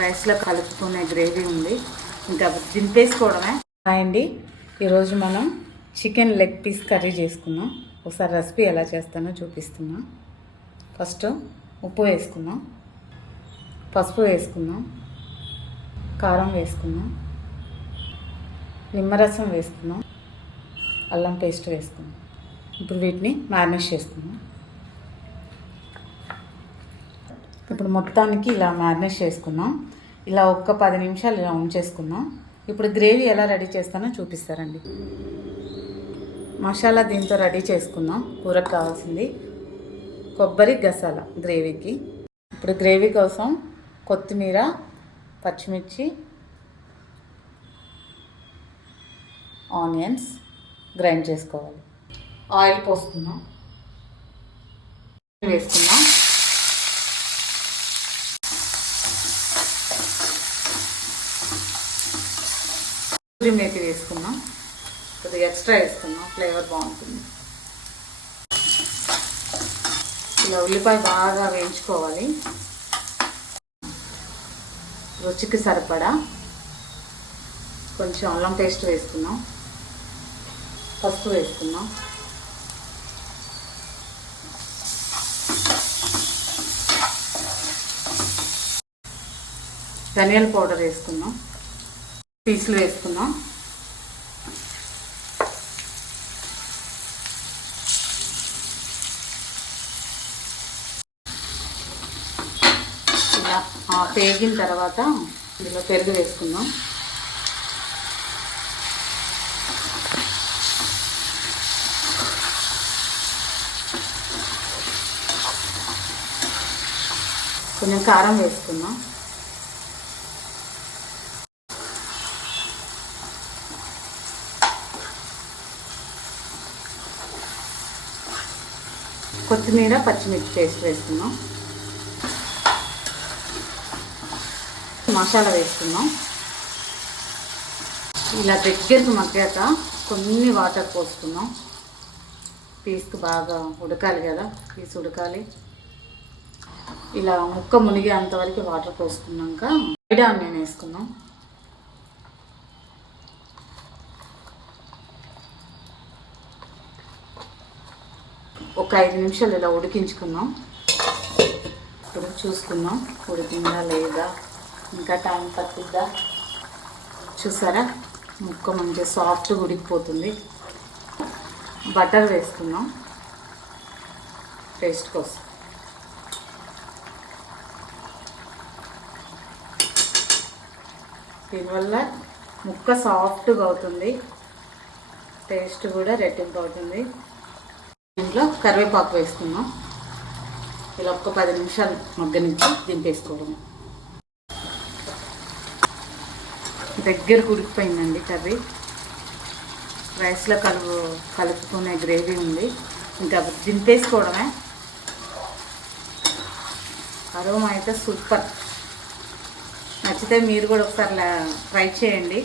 రైస్లో కలుపుకునే గ్రేవీ ఉంది, ఇంకా దింపేసుకోవడమే. అండి, ఈరోజు మనం చికెన్ లెగ్ పీస్ కర్రీ చేసుకున్నాం. ఒకసారి రెసిపీ ఎలా చేస్తానో చూపిస్తున్నా. ఫస్ట్ ఉప్పు వేసుకుందాం, పసుపు వేసుకుందాం, కారం వేసుకుందాం, నిమ్మరసం వేసుకుందాం, అల్లం పేస్ట్ వేసుకుందాం. ఇప్పుడు వీటిని మ్యారినేట్ చేసుకుందాం. ఇప్పుడు మొత్తానికి ఇలా మ్యారినేట్ చేసుకుందాం. ఇలా ఒక్క 10 నిమిషాలు ఇలా ఉంచేసుకుందాం. ఇప్పుడు గ్రేవీ ఎలా రెడీ చేస్తానో చూపిస్తారండి. మసాలా దీంతో రెడీ చేసుకుందాం. కూరకు కావాల్సింది కొబ్బరి గసాల గ్రేవీకి. ఇప్పుడు గ్రేవీ కోసం కొత్తిమీర, పచ్చిమిర్చి, ఆనియన్స్ గ్రైండ్ చేసుకోవాలి. ఆయిల్ పోసుకుందాం, వేసుకుందాం. మేతి వేసుకుందాం, కొద్దిగా ఎక్స్ట్రా వేసుకుందాం, ఫ్లేవర్ బాగుంటుంది. ఇలా ఉల్లిపాయ బాగా వేయించుకోవాలి. రుచికి సరిపడా కొంచెం అల్లం పేస్ట్ వేసుకుందాం, పసుపు వేసుకుందాం, ధనియాల పౌడర్ వేసుకుందాం, పీసులు వేసుకుందాం. ఇలా పేగిన తర్వాత ఇందులో పెరుగు వేసుకుందాం. కొంచెం కారం వేసుకుందాం. కొత్తిమీర, పచ్చిమిర్చి పేస్ట్ వేసుకుందాం. మసాలా వేసుకుందాం. ఇలా దగ్గరికి మగ్గాక కొన్ని వాటర్ పోసుకుందాం. పీస్కి బాగా ఉడకాలి కదా, పీస్ ఉడకాలి. ఇలా ముక్క మునిగే అంతవరకు వాటర్ పోసుకున్నాక ఫ్రైడ్ ఆనియన్ వేసుకుందాం. ఒక 5 నిమిషాలు ఇలా ఉడికించుకుందాం. ఇప్పుడు చూసుకుందాం ఉడికిందా లేదా, ఇంకా టైం పట్టిద్దా. చూసారా, ముక్క మంచిగా సాఫ్ట్గా ఉడికిపోతుంది. బటర్ వేసుకుందాం టేస్ట్ కోసం. దీనివల్ల ముక్క సాఫ్ట్గా అవుతుంది, టేస్ట్ కూడా రెట్టింపు అవుతుంది. దీంట్లో కరివేపాకు వేసుకుందాం. ఇలా ఒక్క 10 నిమిషాలు మగ్గనించి దింపేసుకోవడం. దగ్గర ఉడికిపోయిందండి కర్రీ. రైస్లో కలుపుకునే గ్రేవీ ఉంది, ఇంకా దింపేసుకోవడమే. అరోమా అయితే సూపర్. నచ్చితే మీరు కూడా ఒకసారి ట్రై చేయండి.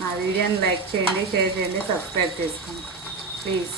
నా వీడియోని లైక్ చేయండి, షేర్ చేయండి, సబ్స్క్రైబ్ చేసుకోండి ప్లీజ్.